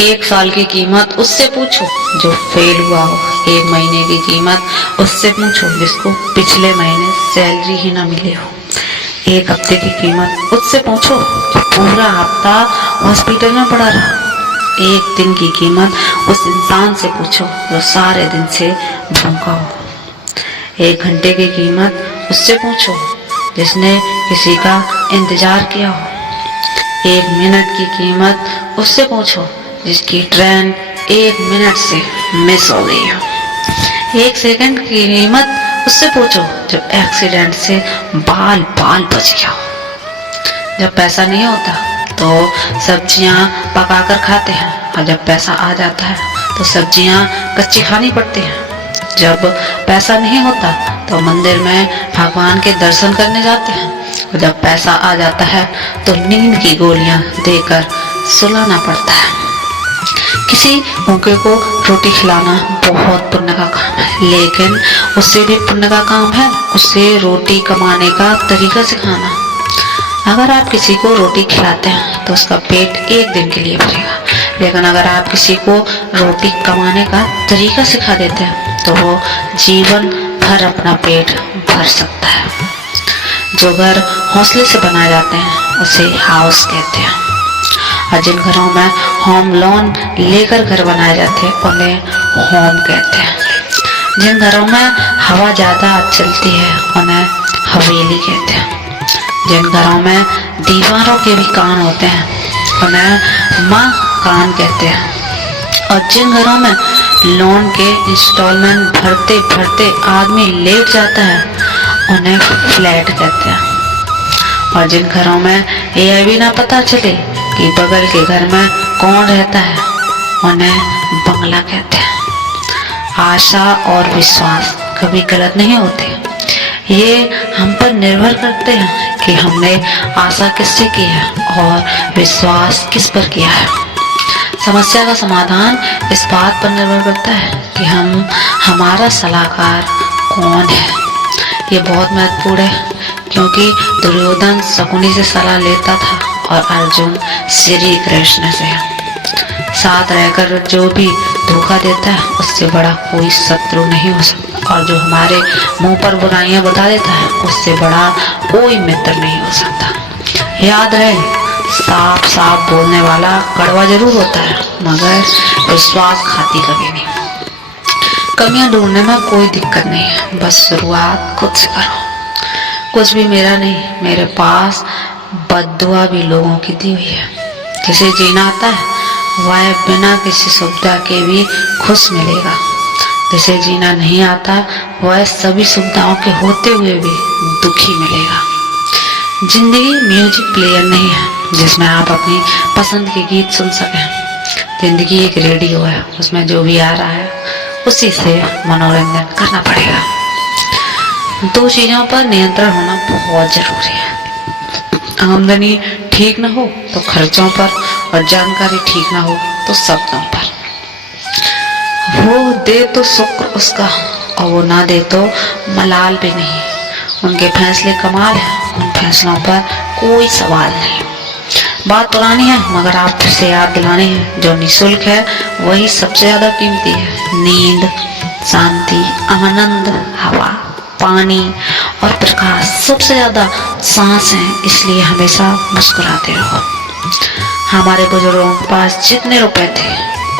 1 साल की कीमत उससे पूछो जो फेल हुआ हो। 1 महीने की कीमत उससे पूछो जिसको पिछले महीने सैलरी ही ना मिली हो। 1 हफ्ते की कीमत उससे पूछो जो पूरा हफ्ता हॉस्पिटल में पड़ा रहा। 1 दिन की कीमत उस इंसान से पूछो जो सारे दिन से भूखा हो। 1 घंटे की कीमत उससे पूछो जिसने किसी का इंतजार किया हो। 1 मिनट की कीमत उससे पूछो जिसकी ट्रेन 1 मिनट से मिस हो गई हो। 1 सेकंड की कीमत उससे पूछो जो एक्सीडेंट से बाल बाल बच गया हो। जब पैसा नहीं होता तो सब्जियां पकाकर खाते हैं, और जब पैसा आ जाता है तो सब्जियां कच्ची खानी पड़ती हैं। जब पैसा नहीं होता तो मंदिर में भगवान के दर्शन करने जाते हैं, और जब पैसा आ जाता है तो नींद की गोलियां देकर सुलाना पड़ता है। किसी भूखे को रोटी खिलाना बहुत पुण्य का काम है, लेकिन उससे भी पुण्य का काम है उसे रोटी कमाने का तरीका सिखाना। अगर आप किसी को रोटी खिलाते हैं तो उसका पेट 1 दिन के लिए भरेगा, लेकिन अगर आप किसी को रोटी कमाने का तरीका सिखा देते हैं तो वो जीवन भर अपना पेट भर सकता है। जो घर हौसले से बनाए जाते हैं उसे हाउस कहते हैं, और जिन घरों में होम लोन लेकर घर बनाए जाते हैं उन्हें होम कहते हैं। जिन घरों में हवा ज़्यादा चलती है उन्हें हवेली कहते हैं। जिन घरों में दीवारों के भी कान होते हैं उन्हें माँ कान कहते हैं। और जिन घरों में लोन के इंस्टॉलमेंट भरते भरते आदमी लेट जाता है उन्हें फ्लैट कहते हैं। और जिन घरों में यह भी ना पता चले कि बगल के घर में कौन रहता है उन्हें बंगला कहते हैं। आशा और विश्वास कभी गलत नहीं होते, ये हम पर निर्भर करते हैं कि हमने आशा किससे की है और विश्वास किस पर किया है। समस्या का समाधान इस बात पर निर्भर करता है कि हमारा सलाहकार कौन है। ये बहुत महत्वपूर्ण है, क्योंकि दुर्योधन शकुनी से सलाह लेता था और अर्जुन श्री कृष्ण से। साथ रहकर जो भी धोखा देता है उससे बड़ा कोई शत्रु नहीं हो सकता, और जो हमारे मुंह पर बुराइयां बता देता है उससे बड़ा कोई मित्र नहीं हो सकता। याद रहे, साफ साफ बोलने वाला कड़वा जरूर होता है मगर विश्वासघाती कभी नहीं। कमियां ढूंढने में कोई दिक्कत नहीं है, बस शुरुआत खुद से करो। कुछ भी मेरा नहीं, मेरे पास बद्दुआ भी लोगों की दी हुई है। जिसे जीना आता है वह बिना किसी सुविधा के भी खुश मिलेगा। जिसे जीना नहीं आता वह सभी सुविधाओं के होते हुए भी दुखी मिलेगा। जिंदगी म्यूजिक प्लेयर नहीं है जिसमें आप अपनी पसंद के गीत सुन सकें। जिंदगी एक रेडियो है, उसमें जो भी आ रहा है उसी से मनोरंजन करना पड़ेगा। 2 चीजों पर नियंत्रण होना बहुत जरूरी है। आमदनी ठीक ना हो तो खर्चों पर, और जानकारी ठीक ना हो तो शब्दों पर। वो दे तो शुक्र उसका, और वो ना दे तो मलाल भी नहीं। उनके फैसले कमाल है, उन फैसलों पर कोई सवाल नहीं। बात पुरानी है मगर आप फिर से याद दिलानी है, जो निःशुल्क है वही सबसे ज्यादा कीमती है। नींद, शांति, आनंद, हवा, पानी और प्रकाश, सबसे ज्यादा सांस है। इसलिए हमेशा मुस्कुराते रहो। हमारे बुजुर्गों के पास जितने रुपए थे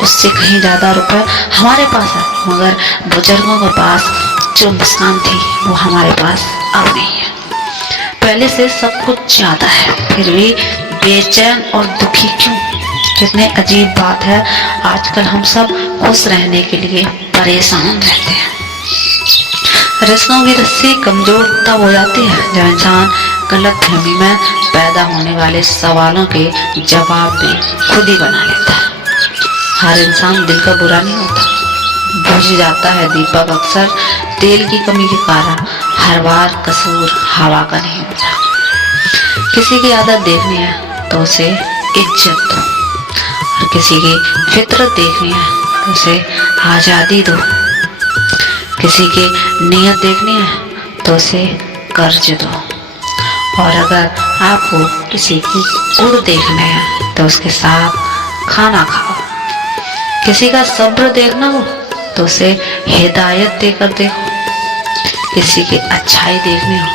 उससे कहीं ज्यादा रुपए हमारे पास है, मगर बुजुर्गों के पास जो मुस्कान थी वो हमारे पास अब नहीं है। पहले से सब कुछ ज्यादा है, फिर भी बेचैन और दुखी क्यों? कितने अजीब बात है, आजकल हम सब खुश रहने के लिए परेशान रहते हैं। रिश्तों की रस्सी कमजोर तब हो जाती है जब इंसान गलतफहमी में पैदा होने वाले सवालों के जवाब भी खुद ही बना लेता है। हर इंसान दिल का बुरा नहीं होता, बुझ जाता है दीपक अक्सर तेल की कमी के कारण। हर बार कसूर हवा का नहीं होता। किसी की आदत देखनी है तो उसे इज्जत दो, और किसी की फितरत देखनी है तो उसे आजादी दो। किसी की नीयत देखनी है तो उसे कर्ज दो, और अगर आपको किसी की गुण देखने हैं तो उसके साथ खाना खाओ। किसी का सब्र देखना हो तो उसे हिदायत देकर देखो, किसी की अच्छाई देखनी हो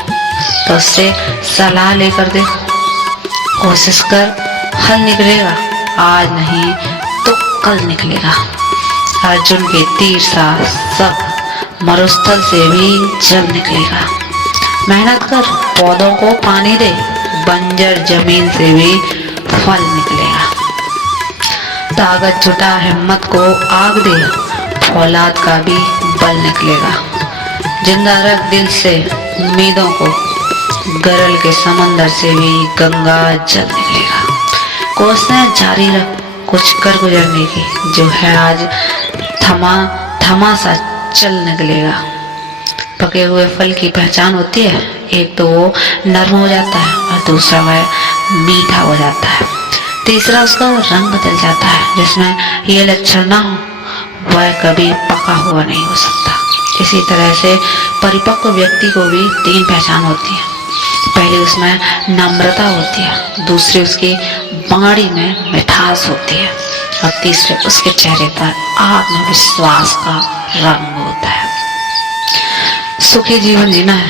तो उससे सलाह लेकर देखो। कोशिश कर, हल निकलेगा, आज नहीं तो कल निकलेगा। अर्जुन के तीर सा सब मरुस्थल से भी जल निकलेगा। मेहनत कर, पौधों को पानी दे, बंजर जमीन से भी फल निकलेगा। ताकत जुटा, हिम्मत को आग दे, फौलाद का भी बल निकलेगा। जिंदा रख दिल से उम्मीदों को, गरल के समंदर से भी गंगा जल निकलेगा। कोशिशें जारी रख, कुछ कर गुजरने की, जो है आज थमा सा चल निकलेगा। पके हुए फल की पहचान होती है, एक तो वो नरम हो जाता है और दूसरा वह मीठा हो जाता है, तीसरा उसका रंग बदल जाता है। जिसमें ये लक्षण ना हो वह कभी पका हुआ नहीं हो सकता। इसी तरह से परिपक्व व्यक्ति को भी 3 पहचान होती है। पहली उसमें नम्रता होती है, दूसरी उसकी बाणी में मिठास होती है और तीसरे उसके चेहरे पर आत्मविश्वास का रंग होता है। सुखी जीवन जीना है